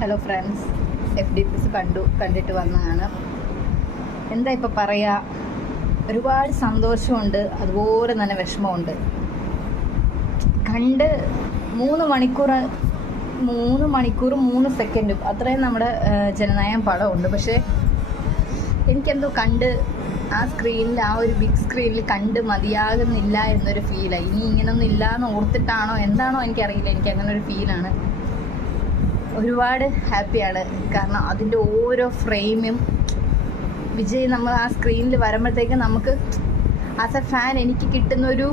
Hello friends, FDPs കണ്ടിട്ട് വന്നതാണ്. എന്താ ഇപ്പം പറയുക, ഒരുപാട് സന്തോഷമുണ്ട്, അതുപോലെ തന്നെ വിഷമമുണ്ട്. കണ്ട് 3 മണിക്കൂർ 3 സെക്കൻഡും അത്രയും നമ്മുടെ ജനനായകം പടമുണ്ട്. പക്ഷേ എനിക്കെന്തോ കണ്ട് ആ സ്ക്രീനിൽ, ആ ഒരു ബിഗ് സ്ക്രീനിൽ കണ്ട് മതിയാകുന്നില്ല എന്നൊരു ഫീലായി. ഇനി ഇങ്ങനൊന്നും ഇല്ലയെന്ന് ഓർത്തിട്ടാണോ എന്താണോ എനിക്കറിയില്ല, എനിക്ക് അങ്ങനെ ഒരു ഫീലാണ്. ഒരുപാട് ഹാപ്പിയാണ്, കാരണം അതിൻ്റെ ഓരോ ഫ്രെയിമും വിജയ് നമ്മൾ ആ സ്ക്രീനിൽ വരുമ്പോഴത്തേക്കും നമുക്ക് ആസ് എ ഫാൻ എനിക്ക് കിട്ടുന്നൊരു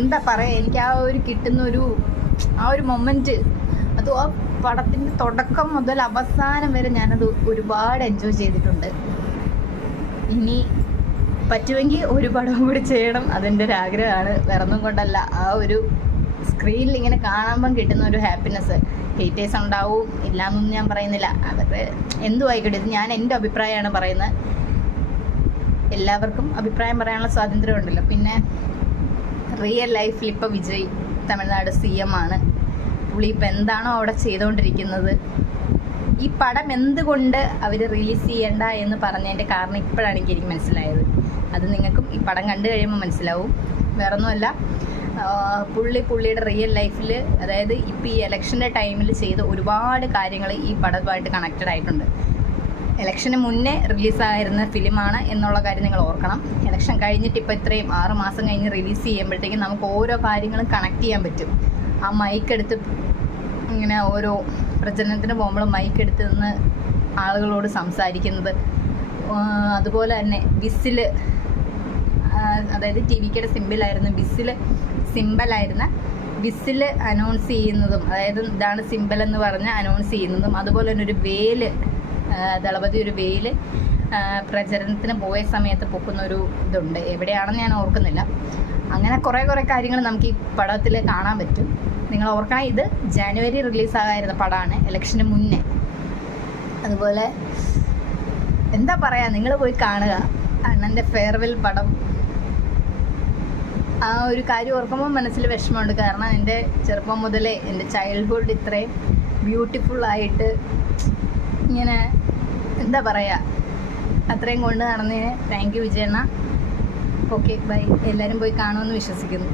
എന്താ പറയുക, എനിക്ക് ആ ഒരു മൊമെൻറ്റ്, അത് ആ പടത്തിൻ്റെ തുടക്കം മുതൽ അവസാനം വരെ ഞാനത് ഒരുപാട് എൻജോയ് ചെയ്തിട്ടുണ്ട്. ഇനി പറ്റുമെങ്കിൽ ഒരു പടം കൂടി ചെയ്യണം, അതിൻ്റെ ഒരു ആഗ്രഹമാണ്, വേറൊന്നും കൊണ്ടല്ല. ആ ഒരു സ്ക്രീനിൽ ഇങ്ങനെ കാണുമ്പം കിട്ടുന്ന ഒരു ഹാപ്പിനെസ്. ഹേറ്റേഴ്സ് ഉണ്ടാവും, ഇല്ലയെന്നൊന്നും ഞാൻ പറയുന്നില്ല, അതൊക്കെ എന്തും ആയിക്കോട്ടെ. ഇത് ഞാൻ എൻ്റെ അഭിപ്രായമാണ് പറയുന്നത്. എല്ലാവർക്കും അഭിപ്രായം പറയാനുള്ള സ്വാതന്ത്ര്യം ഉണ്ടല്ലോ. പിന്നെ റിയൽ ലൈഫിൽ ഇപ്പോൾ വിജയ് തമിഴ്നാട് CM ആണ്. പുള്ളി ഇപ്പം എന്താണോ അവിടെ ചെയ്തുകൊണ്ടിരിക്കുന്നത്, ഈ പടം എന്തുകൊണ്ട് അവർ റിലീസ് ചെയ്യണ്ട എന്ന് പറഞ്ഞതിൻ്റെ കാരണം ഇപ്പോഴാണ് എനിക്ക് മനസ്സിലായത്. അത് നിങ്ങൾക്കും ഈ പടം കണ്ടു കഴിയുമ്പോൾ മനസ്സിലാവും. വേറൊന്നുമല്ല, പുള്ളിയുടെ റിയൽ ലൈഫിൽ, അതായത് ഇപ്പം ഈ ഇലക്ഷൻ്റെ ടൈമിൽ ചെയ്ത ഒരുപാട് കാര്യങ്ങൾ ഈ പടവുമായിട്ട് കണക്റ്റഡ് ആയിട്ടുണ്ട്. ഇലക്ഷന് മുന്നേ റിലീസായിരുന്ന ഫിലിമാണ് എന്നുള്ള കാര്യം നിങ്ങൾ ഓർക്കണം. ഇലക്ഷൻ കഴിഞ്ഞിട്ട് ഇപ്പോൾ ഇത്രയും 6 മാസം കഴിഞ്ഞ് റിലീസ് ചെയ്യുമ്പോഴത്തേക്കും നമുക്ക് ഓരോ കാര്യങ്ങളും കണക്ട് ചെയ്യാൻ പറ്റും. ആ മൈക്കെടുത്ത് ഇങ്ങനെ ഓരോ പ്രചരണത്തിന് പോകുമ്പോൾ മൈക്കെടുത്ത് നിന്ന് ആളുകളോട് സംസാരിക്കുന്നത്, അതുപോലെ തന്നെ വിസിൽ, അതായത് TVKയുടെ സിമ്പിളായിരുന്ന വിസിൽ അനൗൺസ് ചെയ്യുന്നതും, അതായത് ഇതാണ് സിമ്പിൾ എന്ന് പറഞ്ഞ് അനൗൺസ് ചെയ്യുന്നതും, അതുപോലെ തന്നെ ഒരു വേല്, ദളപതി ഒരു വേല് പ്രചരണത്തിന് പോയ സമയത്ത് പൊക്കുന്ന ഒരു ഇതുണ്ട്, എവിടെയാണെന്ന് ഞാൻ ഓർക്കുന്നില്ല. അങ്ങനെ കുറേ കാര്യങ്ങൾ നമുക്ക് ഈ പടത്തിൽ കാണാൻ പറ്റും. നിങ്ങൾ ഓർക്കണം, ഇത് ജനുവരി റിലീസാകായിരുന്ന പടമാണ്, ഇലക്ഷന് മുന്നേ. അതുപോലെ എന്താ പറയുക, നിങ്ങൾ പോയി കാണുക അണ്ണൻ്റെ ഫെയർവെൽ പടം. ആ ഒരു കാര്യം ഓർക്കുമ്പോൾ മനസ്സിൽ വിഷമമുണ്ട്, കാരണം എൻ്റെ ചെറുപ്പം മുതലേ എൻ്റെ ചൈൽഡ്ഹുഡ് ഇത്രയും ബ്യൂട്ടിഫുള്ളായിട്ട് ഇങ്ങനെ എന്താ പറയുക, അത്രയും കൊണ്ട് നടന്നതിന് താങ്ക് യു വിജയണ്ണ. Okay, bye. എല്ലാവരും പോയി കാണുമെന്ന് വിശ്വസിക്കുന്നു.